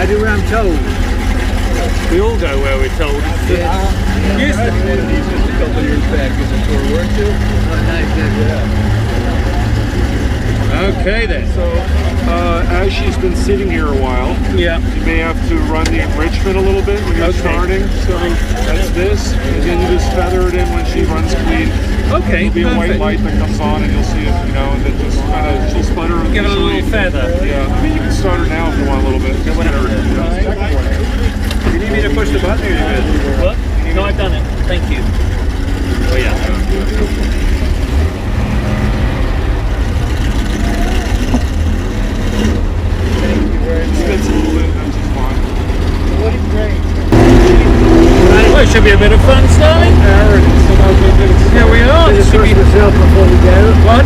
I do where I'm told. We all go where we're told. Yes. I had one of these just a couple of years back as a tour, weren't you? Oh, nice, Yeah. Okay then. So, as she's been sitting here a while, Yeah. you may have to run the enrichment a little bit when you're starting. So that's this, and then you just feather it in when she runs clean. Okay, There'll be a white perfect. light that comes on, and you'll see it, you know, and then just kind of she'll sputter. Give it a little feather. Yeah, I mean you can start her now if you want a little bit. Just whatever. You need me to push the button or you're good? What? No, I've done it. Thank you. Oh yeah. Spits a little bit, that's just fine. What is great? Well, it should be a bit of fun, Stirling. Here we are. This should be. myself before we go. What?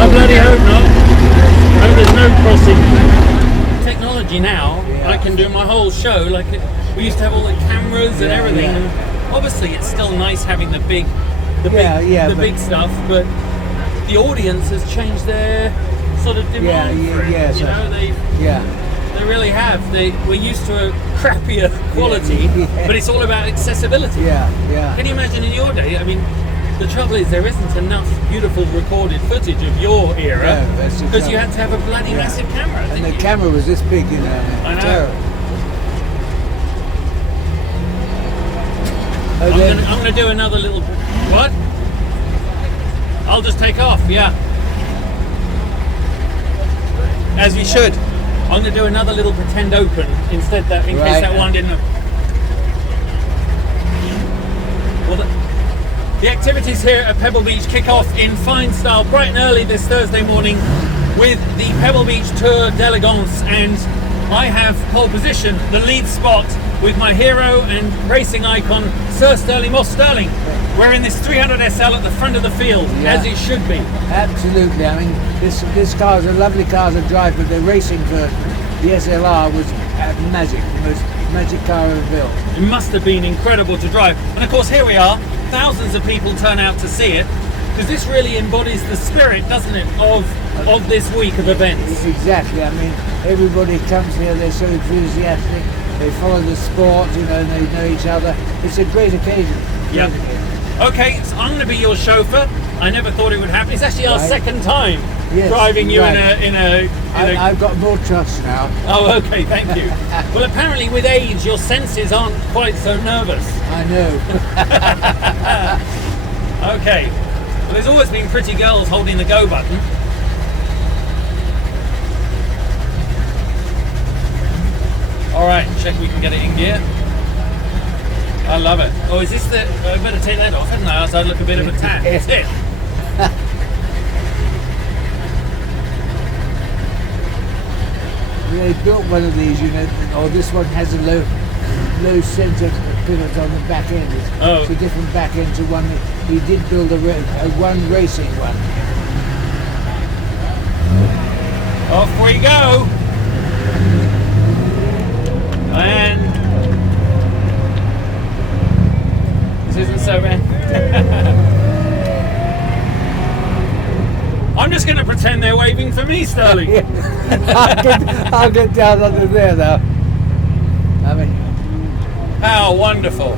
I bloody hope not. Oh, there's no crossing. Technology now, I can do my whole show like we used to have all the cameras and everything. yeah. And obviously, it's still nice having the big but- stuff, but the audience has changed their sort of demand for it. yes, You know, they really have. We're used to a crappier quality, yeah. but it's all about accessibility. Yeah. Can you imagine in your day? I mean, the trouble is there isn't enough beautiful recorded footage of your era No, that's the because you trouble. had to have a bloody massive camera. And didn't the you? camera was this big, you know. I know. Terrible. I'm gonna do another little. What? I'll just take off. Yeah. As we should. I'm gonna do another little pretend open instead, that in case Right. that one didn't. Well, the activities here at Pebble Beach kick off in fine style, bright and early this Thursday morning, with the Pebble Beach Tour D'Elegance, and I have pole position, the lead spot, with my hero and racing icon, Sir Stirling Moss. Stirling, we're in this 300 SL at the front of the field, Yeah. as it should be. Absolutely. I mean, this car is a lovely car to drive, but the racing for the SLR was magic, the most magic car ever built. It must have been incredible to drive. And of course, here we are. Thousands of people turn out to see it, because this really embodies the spirit, doesn't it, of this week of events. Exactly. I mean, everybody comes here, they're so enthusiastic, they follow the sport, you know, and they know each other. It's a great occasion. Yeah. Great occasion. Okay, so I'm going to be your chauffeur. I never thought it would happen. It's actually our Right. second time Yes, driving you right. in a I've got more trust now. Oh, okay, thank you. Well, apparently with age, your senses aren't quite so nervous. I know. Okay. Well, there's always been pretty girls holding the go button. All right, check we can get it in gear. I love it. Oh, is this the... I better take that off, hadn't I? Else I'd look a bit of a tan. That's it. They built one of these, you know, or this one has a low centre pivot on the back end. It's a different back end to one. He did build a one racing one. Off we go. And this isn't so bad. I'm just going to pretend they're waving for me, Stirling. I'll get down under there now. I mean, How wonderful.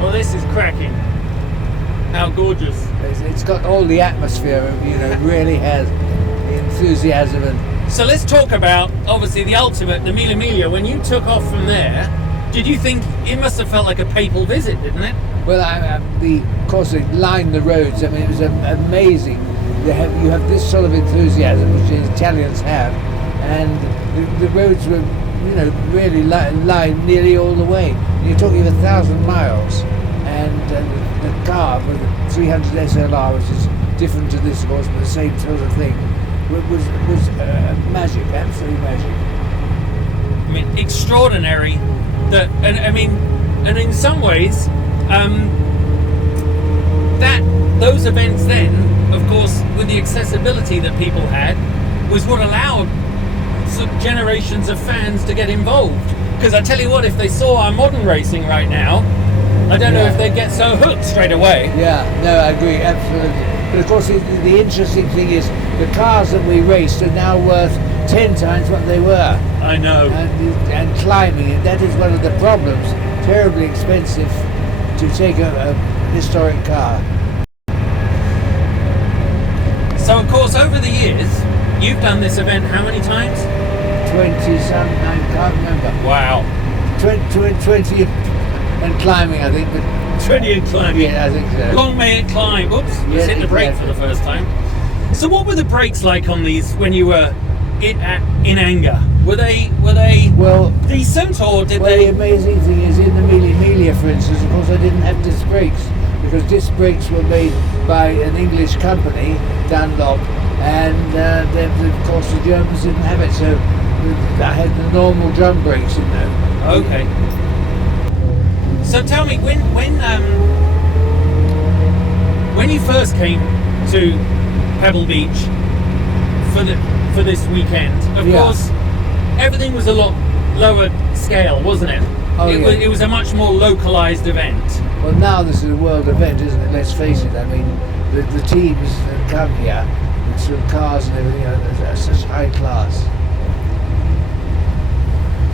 Well, this is cracking. How gorgeous. it's got all the atmosphere, you know, it really has the enthusiasm and So let's talk about, obviously, the ultimate, the Mille Miglia. When you took off from there, did you think it must have felt like a papal visit, didn't it? well, of course, they lined the roads. I mean, it was amazing. You have this sort of enthusiasm, which the Italians have, and the roads were, you know, really lined nearly all the way. And you're talking 1,000 miles, and the car with the 300 SLR, which is different to this, of course, but the same sort of thing, was magic, absolutely magic. I mean, extraordinary. And in some ways, those events then, of course, with the accessibility that people had, was what allowed generations of fans to get involved. Because I tell you what, if they saw our modern racing right now, I don't know if they'd get so hooked straight away. Yeah, no, I agree, absolutely. But of course, the interesting thing is the cars that we raced are now worth 10 times what they were. I know. And climbing it, that is one of the problems. Terribly expensive to take a historic car. So of course, over the years, you've done this event how many times? 20-some, I can't remember. Wow. 20 and climbing, I think. But 20 and climbing. yeah, I think so. Long may it climb. Oops, just Yes, hit the brake for exactly. the first time. So what were the brakes like on these when you were in anger? Were they Well, decent, or did well, they? the amazing thing is in the Mille Miglia, for instance, of course, I didn't have disc brakes because disc brakes were made by an English company, Dunlop, and of course the Germans didn't have it, so I had the normal drum brakes in there. Okay. So tell me, when you first came to Pebble Beach for this weekend, of Yeah. course, everything was a lot lower scale, wasn't it? Oh, yeah. It was a much more localized event. Well, now this is a world event, isn't it? Let's face it. I mean, the teams that come here, with sort of cars and everything, are such high class.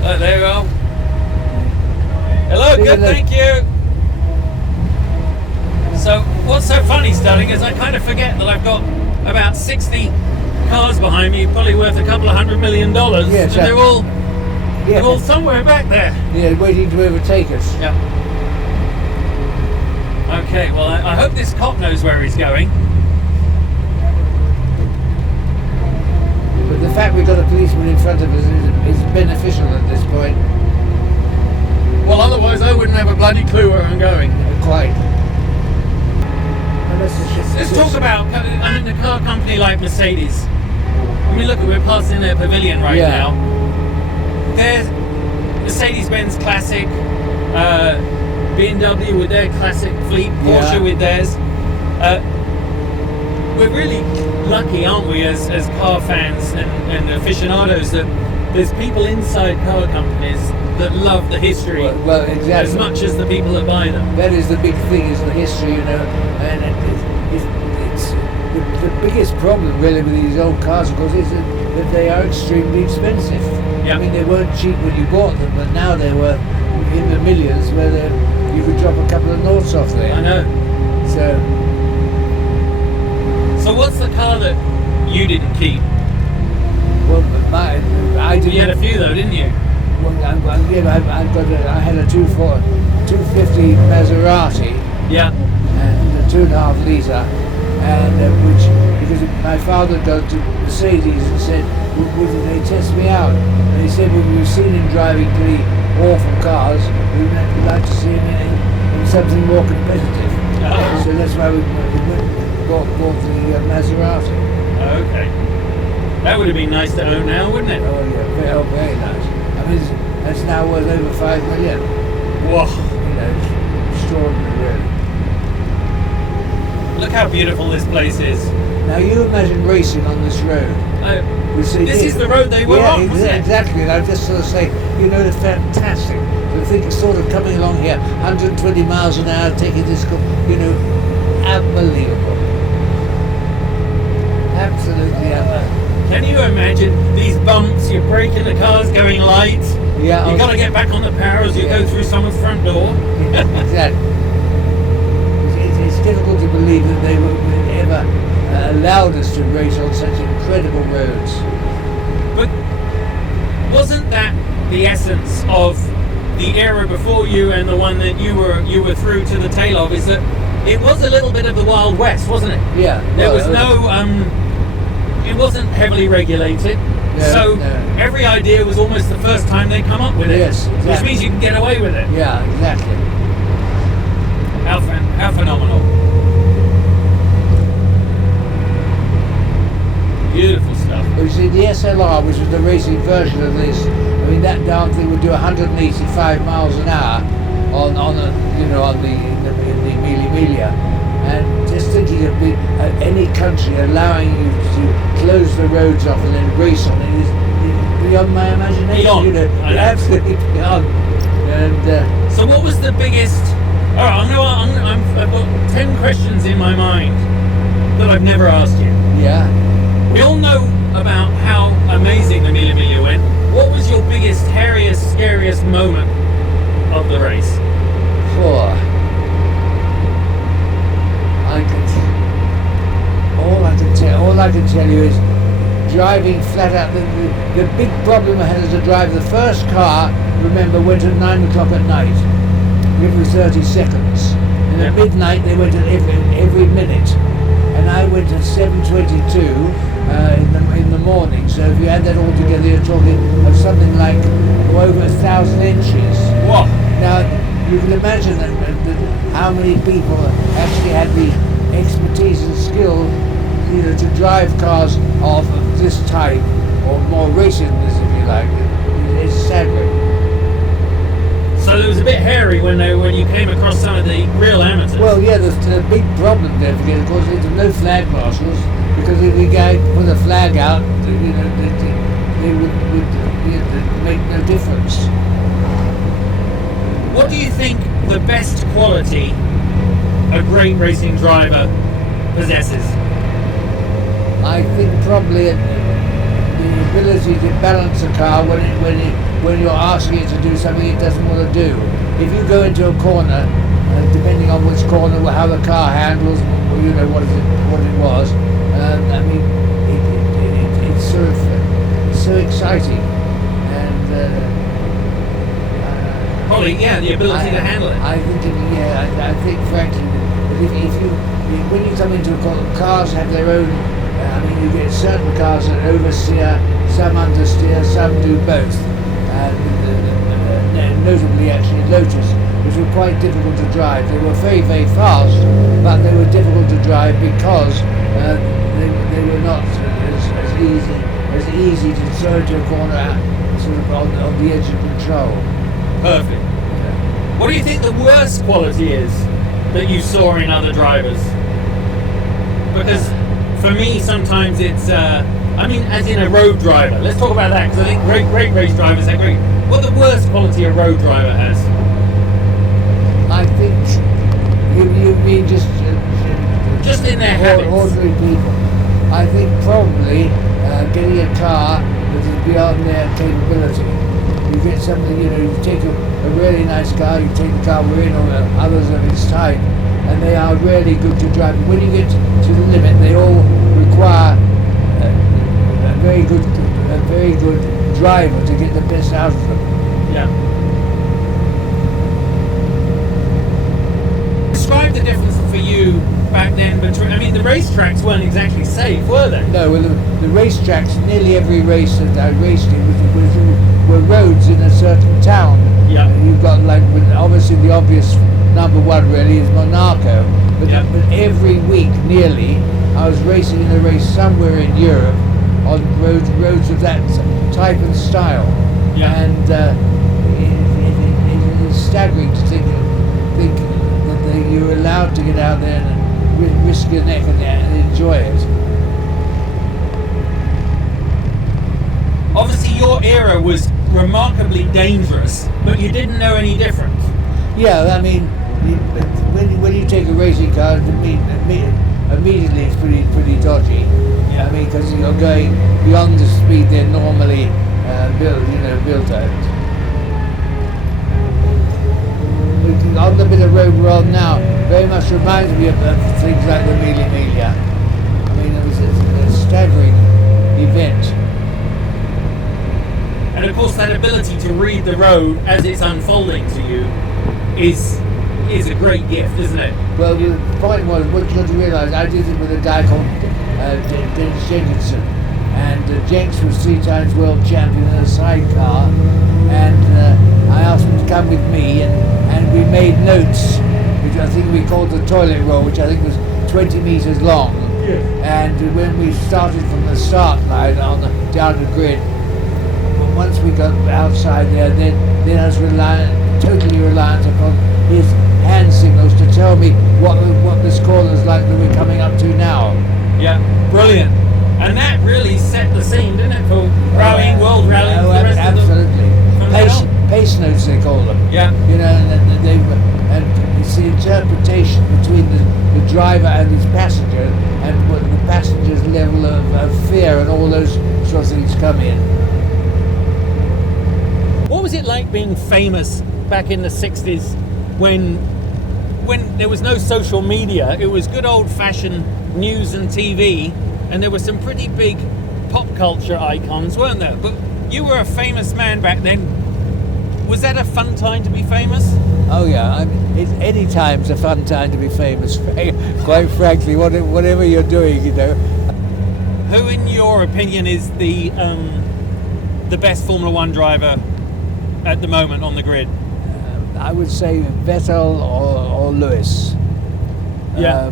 There you go. Hello, See you good, later. thank you. So, what's so funny, Stirling, is I kind of forget that I've got about 60 cars behind me, probably worth a couple of $100 million, Yes, and they're all Yeah, somewhere back there. yeah, waiting to overtake us. Yeah. Okay, well, I hope this cop knows where he's going. But the fact we've got a policeman in front of us is beneficial at this point. Well, otherwise I wouldn't have a bloody clue where I'm going. Quite. Well, Let's talk about, I mean, a car company like Mercedes. I mean, look, we're passing their pavilion right Yeah. now. There's Mercedes Benz Classic, BMW with their classic fleet, Porsche Yeah. with theirs. We're really lucky, aren't we, as car fans and aficionados, that there's people inside car companies that love the history Well, as exactly. much as the people that buy them. That is the big thing, is the history, you know, and it's the biggest problem really with these old cars, of course, is that they are extremely expensive. Yeah. I mean, they weren't cheap when you bought them, but now they were in the millions, where you could drop a couple of noughts off there. I know. So, So what's the car that you didn't keep? well, I didn't. You had a few though, didn't you? Well, I had a 250 Maserati. Yeah. And a 2.5 litre, and which, because my father had gone to Mercedes and said, would they test me out? And he said, well, we've seen him driving pretty awful cars, we'd like to see him in something more competitive. Oh. So that's why we bought the Maserati. Okay. That would have been nice to own now, wouldn't it? Oh yeah, very nice. I mean, that's now worth over 5 million. Whoa. You know, it's extraordinary, really. Look how beautiful this place is. Now you imagine racing on this road. Which they This did. is the road they were on, wasn't it? Exactly. And I just sort of say, you know, it's fantastic. To think of sort of coming along here, 120 miles an hour, taking this, you know, unbelievable. Absolutely unbelievable. Can you imagine these bumps? You're braking, the car's going light. Yeah. You've got to get back on the power as you go through someone's front door. Exactly. It's difficult to believe that they would have ever allowed us to race on such incredible roads. But wasn't that the essence of the era before you and the one that you were through to the tail of? Is that it was a little bit of the Wild West, wasn't it? Yeah. There well, was no it wasn't heavily regulated. No, So no. every idea was almost the first time they come up with it. Yes, Which exactly. means you can get away with it. Yeah, exactly. How phenomenal. Beautiful stuff. But you see, the SLR, which was the racing version of this, I mean, that darn thing would do 185 miles an hour in the Mille Miglia. And just thinking of any country allowing you to close the roads off and then race on it is beyond my imagination. Beyond, You know, I know. absolutely beyond. And So what was the biggest... All right, I've got 10 questions in my mind that I've never asked you. yeah, We all know about how amazing the Mille Miglia went. What was your biggest, hairiest, scariest moment of the race? Four. All I can tell you is driving flat out. The big problem I had as a driver, the first car, remember, went at 9 o'clock at night, every 30 seconds. And at midnight they went at every minute. And I went at 7:22 in the morning. So if you add that all together, you're talking of something like over 1,000 inches. What? Now you can imagine that how many people actually had the expertise and skill, to drive cars of this type, or more racing this, if you like. It's staggering. So it was a bit hairy when you came across some of the real amateurs. Well, yeah, the big problem, don't forget, of course, there's no flag marshals, because if the guy put a flag out, they would make no difference. What do you think the best quality a great racing driver possesses? I think probably the ability to balance a car when you're asking it to do something it doesn't want to do. If you go into a corner, depending on which corner, how the car handles, what it was. I mean, it's sort of so exciting, and probably, yeah, the ability to handle it. I think frankly, when you come into a corner, cars have their own. I mean, you get certain cars that oversteer, some understeer, some do both. Notably, actually, Lotus, which were quite difficult to drive. They were very, very fast, but they were difficult to drive because they were not as easy to throw to a corner, sort of on the edge of control. Perfect. Yeah. What do you think the worst quality is that you saw in other drivers? Because for me, sometimes it's, as in a road driver. Let's talk about that, because I think great race drivers are great. What the worst quality a road driver has? I think you mean just in their habits. Ordinary people. I think probably getting a car that is beyond their capability. You get something, you take a really nice car, you take the car we're in, or others of its type, and they are really good to drive. When you get to the limit, they all require a very good driver to get the best out of them. Yeah. Describe the difference for you back then between. I mean, the racetracks weren't exactly safe, were they? No, well, the racetracks, nearly every race that I raced in were roads in a certain town. Yeah. You've got obviously the obvious number one really is Monaco, but every week nearly I was racing in a race somewhere in Europe on roads of that type and style. Yeah. And it is staggering to think that you're allowed to get out there and risk your neck and enjoy it. Obviously, your era was remarkably dangerous, but you didn't know any different. Yeah, I mean, when you take a racing car, immediately it's pretty dodgy. Yeah. I mean, because you're going beyond the speed they're normally built at. On the bit of road we're on now, very much reminds me of things like the Mille Miglia. I mean, it was a staggering event. And of course, that ability to read the road as it's unfolding to you is a great gift, isn't it? Well, the point was, what you got to realise, I did it with a guy called Dennis Jenkinson, and Jenks was 3 times world champion in a sidecar, and I asked him to come with me, and we made notes, which I think we called the toilet roll, which I think was 20 metres long. Yeah. And when we started from the start line down the grid, once we got outside there, then I was totally reliant upon his hand signals to tell me what this corner is like that we're coming up to now. Yeah, brilliant. And that really set the scene, didn't it, for rallying, world rallying, the rest absolutely. of them? Pace notes, they call them. Yeah. And it's the interpretation between the driver and his passenger, and what the passenger's level of fear and all those sorts of things come in. What was it like being famous back in the 60s when there was no social media? It was good old-fashioned news and TV, and there were some pretty big pop culture icons, weren't there? But you were a famous man back then. Was that a fun time to be famous? Oh yeah, any time's a fun time to be famous. Quite frankly, whatever you're doing, you know. Who, in your opinion, is the best Formula One driver at the moment on the grid? I would say Vettel or Lewis. Yeah.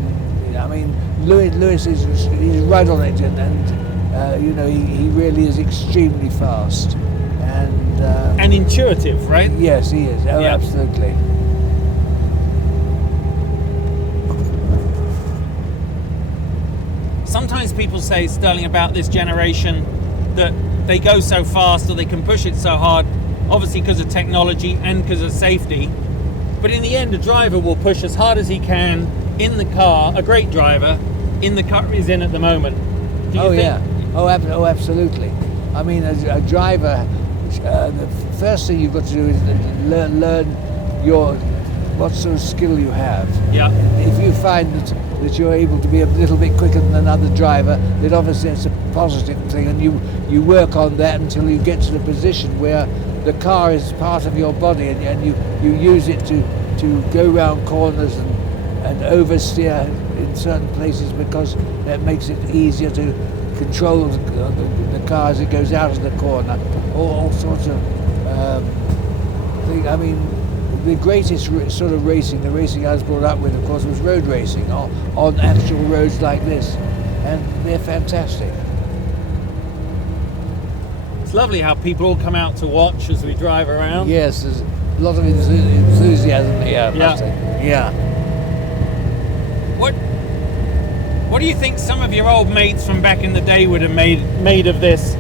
I mean, Lewis is he's right on it, and you know, he really is extremely fast. And intuitive, right? Yes, he is. Oh, yeah. Absolutely. Sometimes people say, Stirling, about this generation that they go so fast or they can push it so hard, obviously because of technology and because of safety. But in the end, a driver will push as hard as he can in the car, a great driver, in the car he's in at the moment. Do you think? Yeah. Oh, absolutely. I mean, as a driver, the first thing you've got to do is learn what sort of skill you have. Yeah. If you find that you're able to be a little bit quicker than another driver, then obviously it's a positive thing, and you work on that until you get to the position where the car is part of your body, and you use it to go round corners and oversteer in certain places, because that makes it easier to control the car as it goes out of the corner. All sorts of things. I mean, the greatest sort of racing, the racing I was brought up with, of course, was road racing on actual roads like this, and they're fantastic. It's lovely how people all come out to watch as we drive around. Yes, there's a lot of enthusiasm here, I must say. Yeah. What do you think some of your old mates from back in the day would have made of this?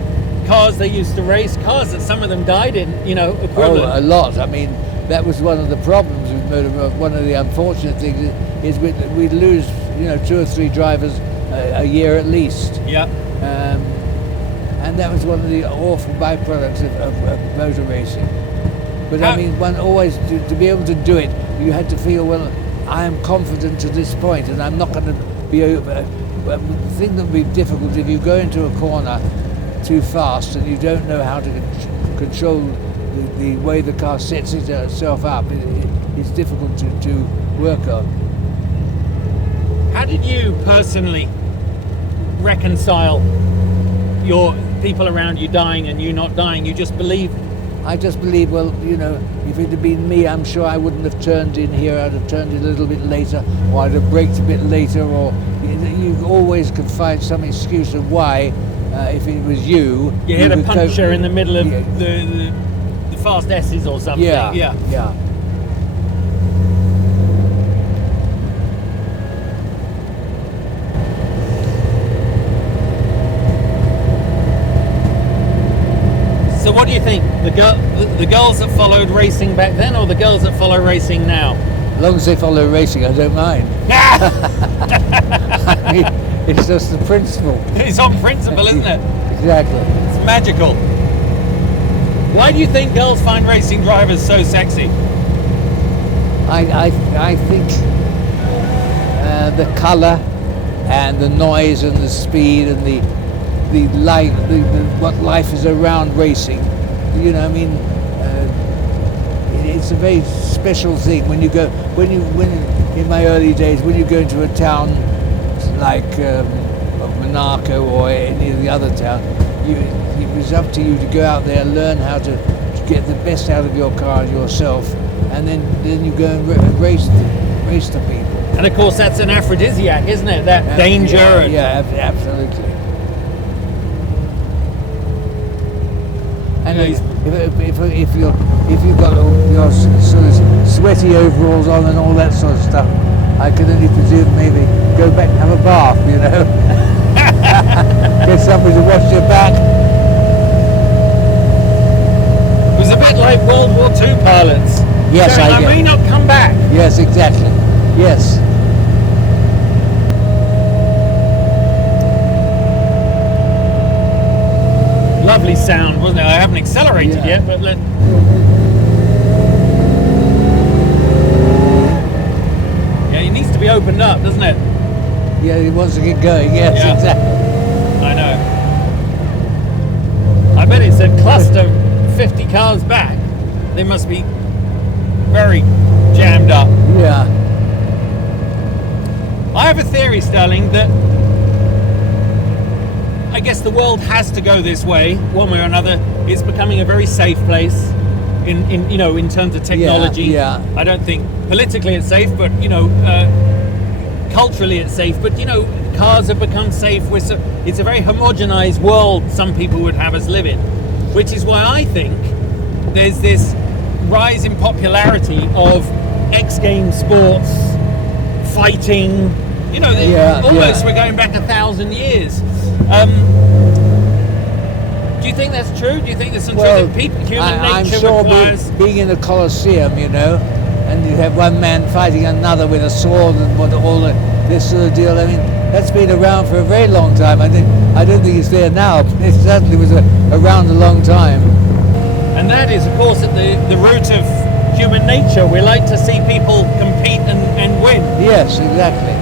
Cars they used to race, cars that some of them died in, you know, equivalent. Oh, a lot. I mean, that was one of the problems with motor. One of the unfortunate things is we'd lose, you know, 2 or 3 drivers a year at least. Yeah. And that was one of the awful byproducts of motor racing. But I mean, one always, to be able to do it, you had to feel, well, I am confident to this point, and I'm not going to be over. The thing that would be difficult if you go into a corner too fast and you don't know how to control the way the car sets itself up. It's difficult to work on. How did you personally reconcile your people around you dying and you not dying? You just believe? I just believe, well, you know, if it had been me, I'm sure I wouldn't have turned in here. I'd have turned in a little bit later, or I'd have braked a bit later, or you always can find some excuse of why, if it was you hit a puncture in the middle of the fast S's or something. Yeah. So what do you think? The girls that followed racing back then, or the girls that follow racing now? As long as they follow racing, I don't mind. I mean, it's just the principle. It's on principle, isn't it? Exactly. It's magical. Why do you think girls find racing drivers so sexy? I think the colour and the noise and the speed and the life, what life is around racing. You know, I mean, it's a very special thing when in my early days, when you go into a town like Monaco or any of the other towns, it was up to you to go out there and learn how to get the best out of your car yourself, and then you go and race the people. And of course, that's an aphrodisiac, isn't it? That danger. Yeah, absolutely. And if you've got your sort of sweaty overalls on and all that sort of stuff, I can only presume maybe go back and have a bath, you know. Get somebody to wash your back. It was a bit like World War II pilots. Yes, I may not come back. Yes, exactly. Yes. lovely sound, wasn't it? I haven't accelerated Yeah. yet, but yeah, it needs to be opened up, doesn't it? Yeah, he wants to get going. Yes, Yeah. exactly. I know. I bet it's a cluster 50 cars back. They must be very jammed up. Yeah. I have a theory, Stirling, that I guess the world has to go this way, one way or another. It's becoming a very safe place in you know, in terms of technology. Yeah. I don't think politically it's safe, but you know, culturally it's safe. But you know, cars have become safe. It's a very homogenized world some people would have us live in, which is why I think there's this rise in popularity of X Games sports, fighting. You know, almost we're going back 1,000 years. Do you think that's true? Do you think there's some truth that human I'm nature sure requires? being in a Colosseum, you know, and you have one man fighting another with a sword and this sort of deal. I mean, that's been around for a very long time. I don't think it's there now, but it certainly was around a long time. And that is, of course, at the root of human nature. We like to see people compete and win. Yes, exactly.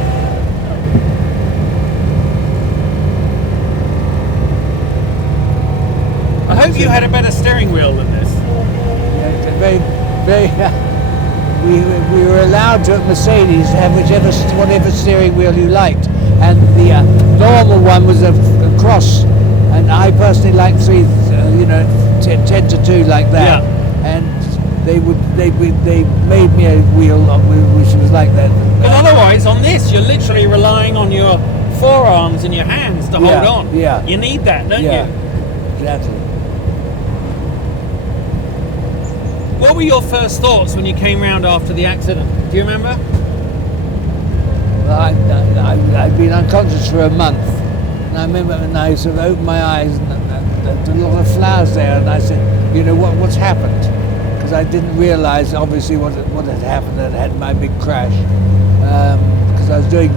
I hope you had a better steering wheel than this. Very, very. We were allowed to at Mercedes to have whatever steering wheel you liked, and the normal one was a cross, and I personally like 10 to 2 like that. Yeah. And they made me a wheel which was like that. But otherwise, on this, you're literally relying on your forearms and your hands to hold on. Yeah. You need that, don't Yeah, you? exactly. What were your first thoughts when you came round after the accident? Do you remember? Well, I'd been unconscious for a month, and I remember when I sort of opened my eyes and there were a lot of flowers there, and I said, you know, what's happened? Because I didn't realise, obviously, what had happened. I had my big crash, because I was doing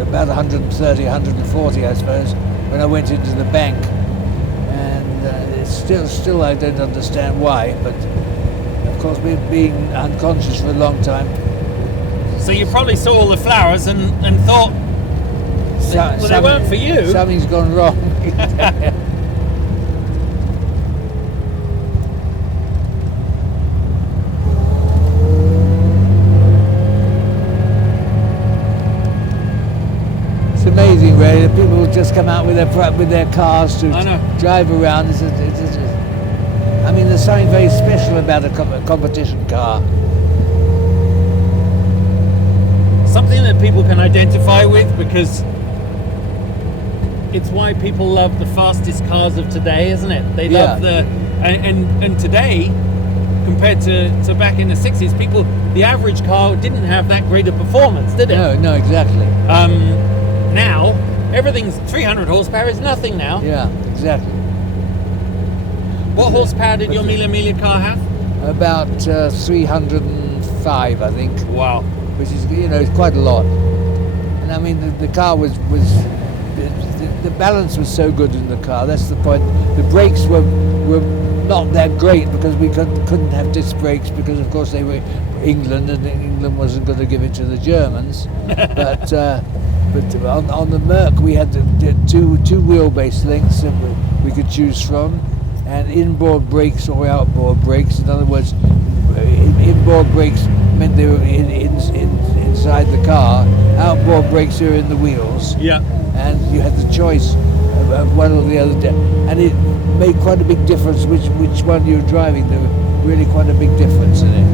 about 130, 140, I suppose, when I went into the bank, and it's still I don't understand why, but of course, being unconscious for a long time. So you probably saw all the flowers and thought, well, they weren't for you. Something's gone wrong. It's amazing, really. People will just come out with their cars to drive around. I mean, there's something very special about a competition car. Something that people can identify with, because it's why people love the fastest cars of today, isn't it? They love and today, compared to back in the 60s, the average car didn't have that great a performance, did it? No, exactly. Now, everything's 300 horsepower is nothing now. Yeah, exactly. What horsepower did your Mille Miglia car have? About 305, I think. Wow. Which is, you know, it's quite a lot. And I mean, the car was the balance was so good in the car. That's the point. The brakes were not that great because we couldn't have disc brakes because, of course, they were England, and England wasn't going to give it to the Germans. But on the Merc, we had two wheelbase lengths that we could choose from, and inboard brakes or outboard brakes. In other words, inboard brakes meant they were inside the car. Outboard brakes were in the wheels. Yeah. And you had the choice of one or the other, and it made quite a big difference which one you were driving. There was really quite a big difference in it.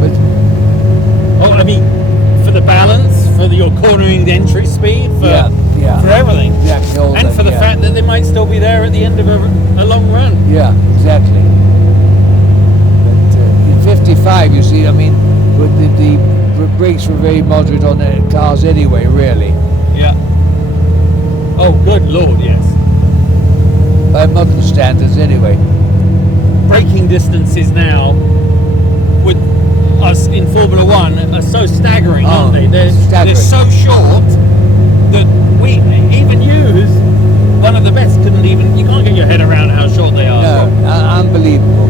But I mean, for the balance, for your cornering the entry speed, for everything, exactly, and for the fact that they might still be there at the end of a long run. Yeah, exactly. But in 55, you see, I mean, the brakes were very moderate on the cars anyway, really. Yeah. Oh, good Lord, yes. By modern standards, anyway. Braking distances now with us in Formula One are so staggering, aren't they? They're so short that we, even you, who's one of the best couldn't even, you can't get your head around how short they are. No, unbelievable.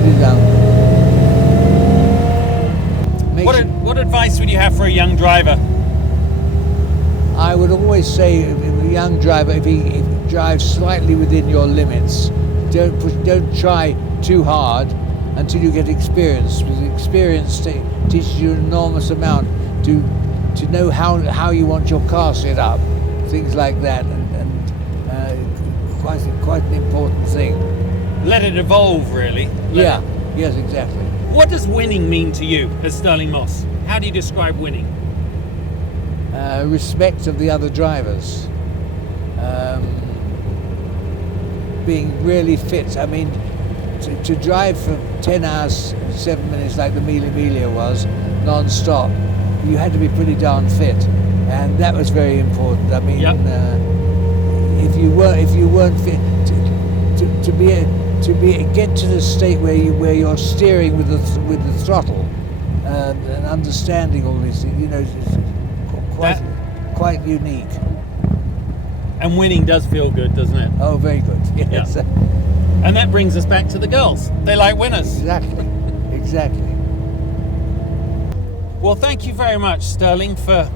It is What advice would you have for a young driver? I would always say, if a young driver, if he drives slightly within your limits, don't try too hard until you get experience. Because experience teaches you an enormous amount to know how you want your car set up, things like that, and quite an important thing. Let it evolve, really. Yes, exactly. What does winning mean to you as Stirling Moss? How do you describe winning? Respect of the other drivers. Being really fit. I mean, to drive for 10 hours, 7 minutes like the Mille Miglia was, non-stop, you had to be pretty darn fit. And that was very important. I mean, if you weren't fit, to get to the state where you're steering with the throttle and understanding all these things, you know, it's quite unique. And winning does feel good, doesn't it? Oh, very good. Yes. Yeah. And that brings us back to the girls. They like winners. Exactly. Well, thank you very much, Stirling, for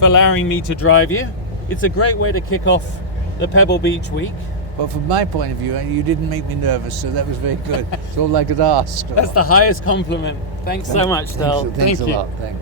allowing me to drive you. It's a great way to kick off the Pebble Beach week. Well, from my point of view, you didn't make me nervous, so that was very good. It's all I could ask. That's the highest compliment. Thanks so much, Stirl. Thanks a lot. Thanks.